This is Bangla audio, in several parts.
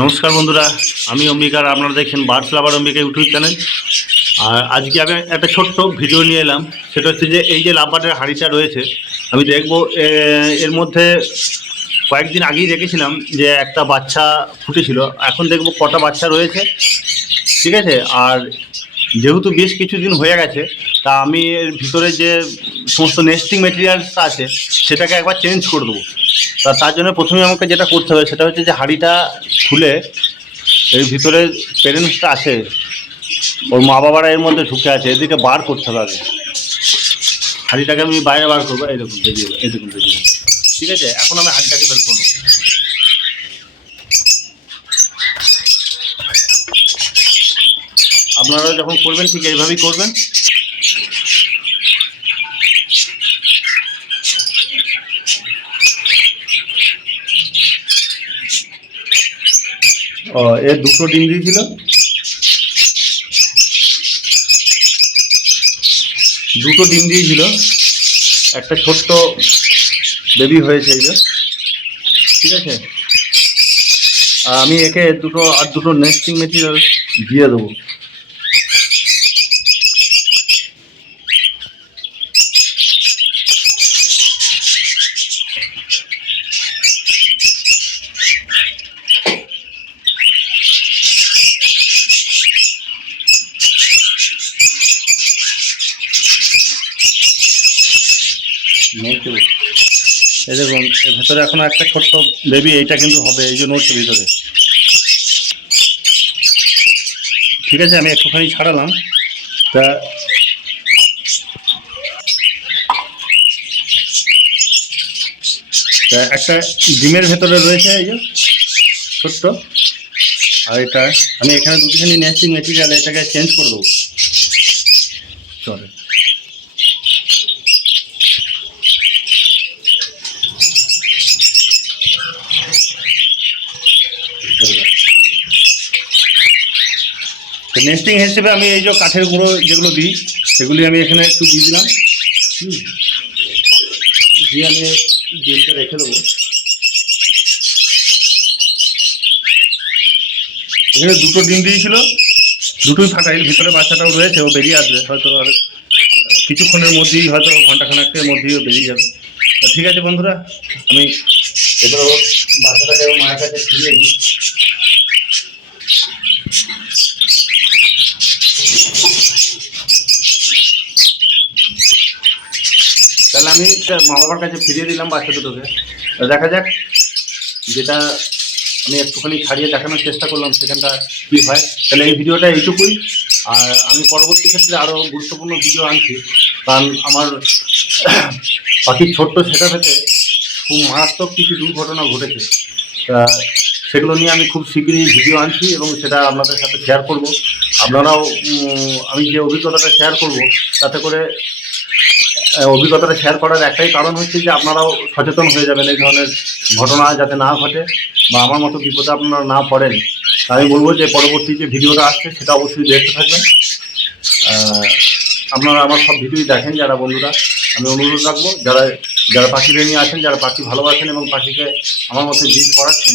নমস্কার বন্ধুরা, আমি অম্বিকার, আপনারা দেখছেন birds lover Ambika YouTube channel. আর আজকে আমি একটা ছোট্ট ভিডিও নিয়ে এলাম, সেটা হচ্ছে যে এই যে লাভবার্ডের হাঁড়িটা রয়েছে, আমি দেখব এর মধ্যে কয়েকদিন আগেই দেখেছিলাম যে একটা বাচ্চা ফুটেছিল, এখন দেখব কটা বাচ্চা রয়েছে, ঠিক আছে? আর যেহেতু বেশ কিছুদিন হয়ে গেছে, তা আমি এর ভিতরে যে সমস্ত নেস্টিং মেটেরিয়ালস আছে, সেটাকে একবার চেঞ্জ করে দেবো। তা তার জন্য প্রথমে আমাকে যেটা করতে হবে, সেটা হচ্ছে যে হাঁড়িটা খুলে এর ভিতরে প্যারেন্টসটা আছে, ওর মা বাবারা এর মধ্যে ঢুকে আছে এদিকে বার করতে হবে আগে। হাঁড়িটাকে আমি বাইরে বার করব এরকম বেরিয়ে ঠিক আছে? এখন আমি হাঁড়িটাকে বের করব আপনারা যখন করবেন, ঠিক এইভাবেই করবেন। ও, এর দুটো ডিম দিয়েছিল? দুটো ডিম দিয়েছিল। একটা ছোট্ট বেবি হয়েছে এই যে। ঠিক আছে? আর আমি একে দুটো, আর দুটো নেস্টিং মেটেরিয়াল দিয়ে দেবো। এই দেখুন ভেতরে এখন একটা ছোট্ট বেবি এইটা কিন্তু হবে, এই যে নড়ছে ভিতরে। ঠিক আছে, আমি একটুখানি ছাড়ালাম। তা একটা ডিমের ভেতরে রয়েছে, এই যে, ছোট্ট। আর এটা আমি এখানে দুটিখানি নেস্টিং মেটেরিয়াল এটাকে চেঞ্জ করে দেবো। চলে। নেস্টিং হিসেবে আমি এই যে কাঠের গুঁড়ো যেগুলো দিই সেগুলি আমি এখানে একটু দিয়ে দিলাম। হুম। দিয়ে আমি ডিমটা রেখে দেবো। এখানে দুটো ডিম দিয়েছিল। দুটোই ফাটাইল ভিতরে বাচ্চাটাও রয়েছে ও বেরিয়ে আসবে। হয়তো আর কিছুক্ষণের মধ্যেই হয়তো ঘন্টাখানেকের মধ্যেই ও বেরিয়ে যাবে। ঠিক আছে বন্ধুরা আমি এবার বাচ্চাটাকে মায়ের কাছে ফিরিয়ে দিই তাহলে আমি একটা মা বাবার কাছে ফিরিয়ে দিলাম বাচ্চা দুটোকে। দেখা যাক, যেটা আমি একটুখানি ছাড়িয়ে দেখানোর চেষ্টা করলাম সেখানটা কী হয়। তাহলে এই ভিডিওটা এইটুকুই। আর আমি পরবর্তী ক্ষেত্রে আরও গুরুত্বপূর্ণ ভিডিও আনছি। কারণ আমার পাখির ছোট্ট সেটা থেকে খুব মারাত্মক কিছু দুর্ঘটনা ঘটেছে। তা সেগুলো নিয়ে আমি খুব শীঘ্রই ভিডিও আনছি এবং সেটা আপনাদের সাথে শেয়ার করব। আপনারাও আমি যে অভিজ্ঞতাটা শেয়ার করব, তাতে করে অভিজ্ঞতাটা শেয়ার করার একটাই কারণ হচ্ছে যে আপনারাও সচেতন হয়ে যাবেন এই ধরনের ঘটনা যাতে না ঘটে বা আমার মতো বিপদে আপনারা না পড়েন। আমি বলব যে পরবর্তী যে ভিডিওটা আসছে সেটা অবশ্যই দেখতে থাকবেন। আপনারা আমার সব ভিডিওই দেখেন, যারা বন্ধুরা। আমি অনুরোধ রাখব, যারা যারা পাখি প্রেমী আছেন, যারা পাখি ভালোবাসেন এবং পাখিকে আমার মতো জিত করাচ্ছেন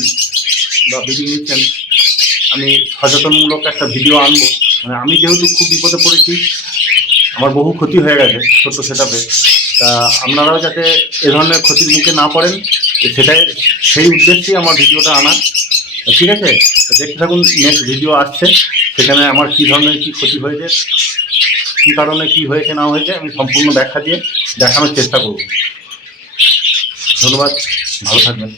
বা বিডিং নিচ্ছেন, আমি সচেতনমূলক একটা ভিডিও আনব। মানে আমি যেহেতু খুব বিপদে পড়েছি আমার বহু ক্ষতি হয়ে গেছে ছোট্ট সেটাপে তা আপনারাও যাতে এ ধরনের ক্ষতির মুখে না পড়েন সেটাই, সেই উদ্দেশ্যেই আমার ভিডিওটা আনা। ঠিক আছে? দেখতে থাকুন নেক্সট ভিডিও আসছে। সেখানে আমার কী ধরনের কী ক্ষতি হয়েছে, কী কারণে কী হয়েছে, না হয়েছে, আমি সম্পূর্ণ ব্যাখ্যা দিয়ে দেখানোর চেষ্টা করব। ধন্যবাদ, ভালো থাকবেন।